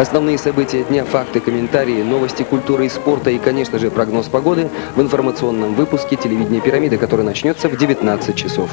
Основные события дня, факты, комментарии, новости культуры и спорта и, конечно же, прогноз погоды в информационном выпуске телевидения «Пирамида», который начнется в 19 часов.